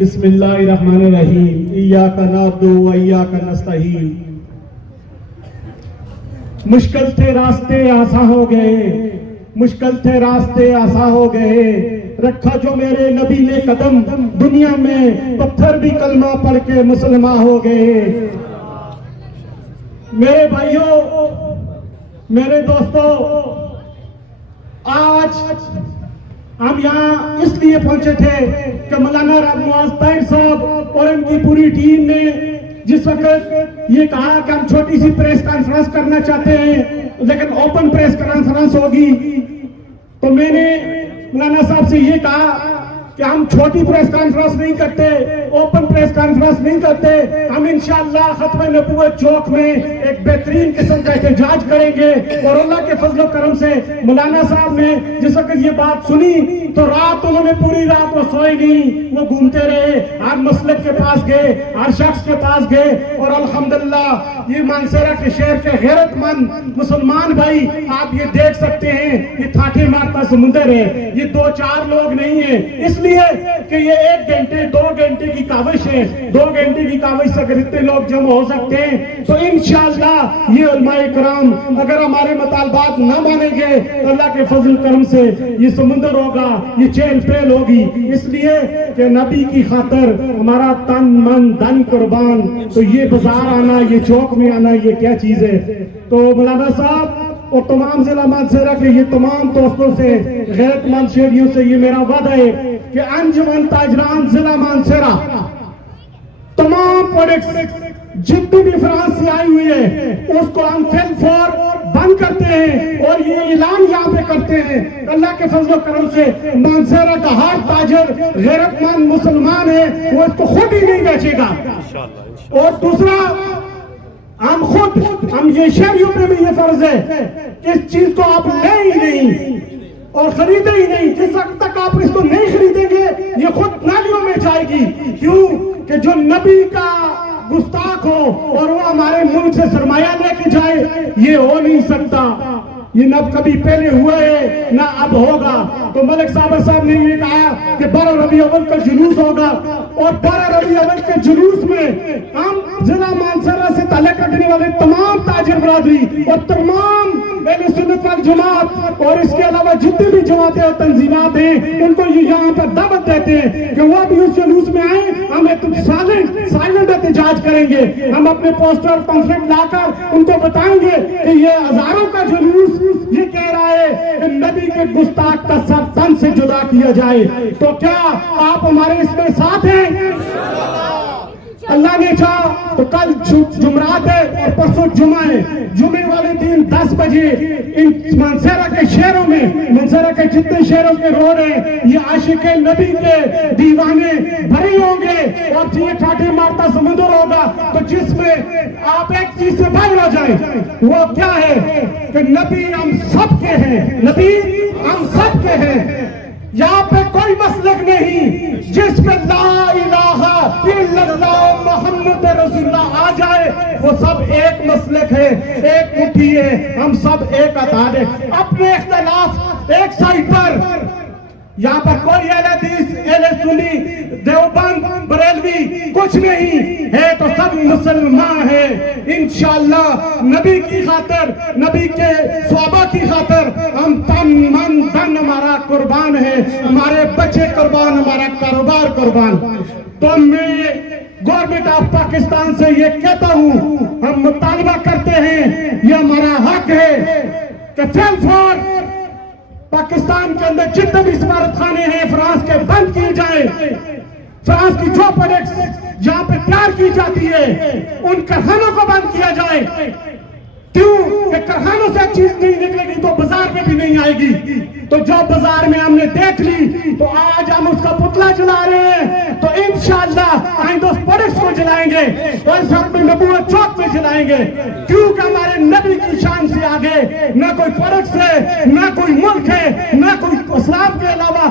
بسم اللہ الرحمن الرحیم ایاک نعبد و ایاک نستعین. مشکل تھے راستے آسان ہو گئے, مشکل تھے راستے آسان ہو گئے, رکھا جو میرے نبی نے قدم, دنیا میں پتھر بھی کلمہ پڑھ کے مسلمان ہو گئے. میرے بھائیوں, میرے دوستوں, آج ہم یہاں اس لیے پہنچے تھے کہ مولانا معاذ طاہر صاحب اور ان کی پوری ٹیم نے جس وقت یہ کہا کہ ہم چھوٹی سی پریس کانفرنس کرنا چاہتے ہیں لیکن اوپن پریس کانفرنس ہوگی, تو میں نے مولانا صاحب سے یہ کہا کہ ہم چھوٹی پریس کانفرنس نہیں کرتے, اوپن پریس کانفرنس نہیں کرتے, ہم انشاءاللہ ختم نبوت چوک میں ایک بہترین قسم کا احتجاج کریں گے. اور اللہ کے فضل و کرم سے مولانا صاحب نے جس وقت یہ بات سنی تو رات انہوں نے پوری رات وہ سوئے نہیں, وہ گھومتے رہے, ہر مسلک کے پاس گئے, ہر شخص کے پاس گئے, اور الحمدللہ یہ مانسہرہ کے شہر کے غیرت مند مسلمان بھائی آپ یہ دیکھ سکتے ہیں, یہ تھاٹے مارتا سمندر ہے, یہ 2-4 لوگ نہیں ہیں, اس لیے کہ یہ 1 گھنٹے 2 گھنٹے کی کاوش ہے. 2 گھنٹے کی کاوش سے اگر اتنے لوگ جمع ہو سکتے ہیں تو انشاءاللہ یہ علماء کرام اگر ہمارے مطالبات نہ مانیں گے تو اللہ کے فضل کرم سے یہ سمندر ہوگا, یہ چہل پہل ہوگی. اس لیے کہ نبی کی خاطر ہمارا تن من دن قربان, تو یہ بازار آنا, یہ چوک میں آنا, یہ کیا چیز ہے. تو مولانا صاحب اور تمام ضلع مانسہرہ کے یہ تمام دوستوں سے, غیرت مند شہریوں سے یہ میرا وعدہ ہے کہ انجمن تاجران ضلع مانسہرہ تمام پروڈکٹس جتنی بھی فرانس سے آئی ہوئی ہے اس کو ہم فل فور بند کرتے ہیں, اور یہ اعلان یہاں پہ کرتے ہیں اللہ کے فضل و کرم سے مانسہرہ کا ہر تاجر غیرت مند مسلمان ہے وہ اس کو خود ہی نہیں بیچے گا. اور دوسرا ہم یہ شہریوں پہ بھی یہ فرض ہے کہ اس چیز کو آپ لے ہی نہیں اور خریدے ہی نہیں. جس وقت تک آپ اس کو نہیں خریدیں گے یہ خود نالیوں میں جائے گی. کیوں کہ جو نبی کا گستاخ ہو اور وہ ہمارے ملک سے سرمایہ لے کے جائے, یہ ہو نہیں سکتا. یہ نہ کبھی پہلے ہوا ہے نہ اب ہوگا. تو ملک صاحب نے یہ کہا کہ 12 ربیع الاول کا جلوس ہوگا, اور 12 ربیع الاول کے جلوس میں ہم ضلع مانسہرہ سے تعلق رکھنے والے تمام تاجر برادری اور تمام اہل سنت والجماعت اور اس کے علاوہ جتنے بھی جماعتیں اور تنظیمات ہیں ان کو یہ یہاں پر دعوت دیتے ہیں کہ وہ بھی اس جلوس میں آئیں. ہم ایک سائلنٹ احتجاج کریں گے, ہم اپنے پوسٹر پمفلٹ لا کر ان کو بتائیں گے کہ یہ ہزاروں کا جلوس یہ کہہ رہا ہے کہ نبی کے گستاخ کا سر تن سے جدا کیا جائے. تو کیا آپ ہمارے اس میں ساتھ ہیں؟ اللہ نے چاہا تو کل جمعرات ہے اور پرسوں جمعہ ہے, جمعے والے دن 10 بجے ان مانسہرہ کے شہروں میں, مانسہرہ کے جتنے شہروں کے روڈ ہیں یہ عاشق نبی کے دیوانے بھرے ہوں گے, اور یہ ٹھاٹے مارتا سمندر ہوگا. تو جس میں آپ ایک چیز سے باہر آ جائیں وہ کیا ہے کہ نبی ہم سب کے ہیں, نبی ہم سب کے ہیں. یہاں پہ کوئی مسلک نہیں جس پہ لا الہ الا اللہ محمد رسول اللہ آ جائے, وہ سب ایک مسلک ہے, ایک مٹھی ہے, ہم سب ایک اتحاد ہے. اپنے اختلاف ایک سائڈ پر, یہاں پر کوئی اہل حدیث, اہل سنی, دیوبند, بریلوی کچھ نہیں ہے, تو سب مسلمان ہیں. انشاءاللہ نبی کی خاطر, نبی کے صحابہ کی خاطر ہم تن من دن ہمارا قربان ہے, ہمارے بچے قربان, ہمارا کاروبار قربان. تو میں گورنمنٹ آف پاکستان سے یہ کہتا ہوں, ہم مطالبہ کرتے ہیں, یہ ہمارا حق ہے کہ فل فور پاکستان کے اندر جتنے بھی سفارت خانے ہیں فرانس کے بند کیے جائیں. فرانس کی جو پروڈکٹس جہاں پہ تیار کی جاتی ہے ان کارخانوں کو بند کیا جائے. کیوں کہ کارخانوں سے چیز نہیں نکلے گی تو بازار میں بھی نہیں آئے گی. تو جو بازار میں ہم نے دیکھ لی تو آج ہم اس کا پتلا جلا رہے ہیں, تو انشاءاللہ آئندہ اس پروڈکٹس کو جلائیں گے اور اس وقت میں نبوت چوک میں جلائیں گے. کیونکہ ہمارے نبی کی شان سے آگے نہ کوئی پروڈکٹس ہے, نہ کوئی ملک ہے, نہ کوئی اسلام کے علاوہ,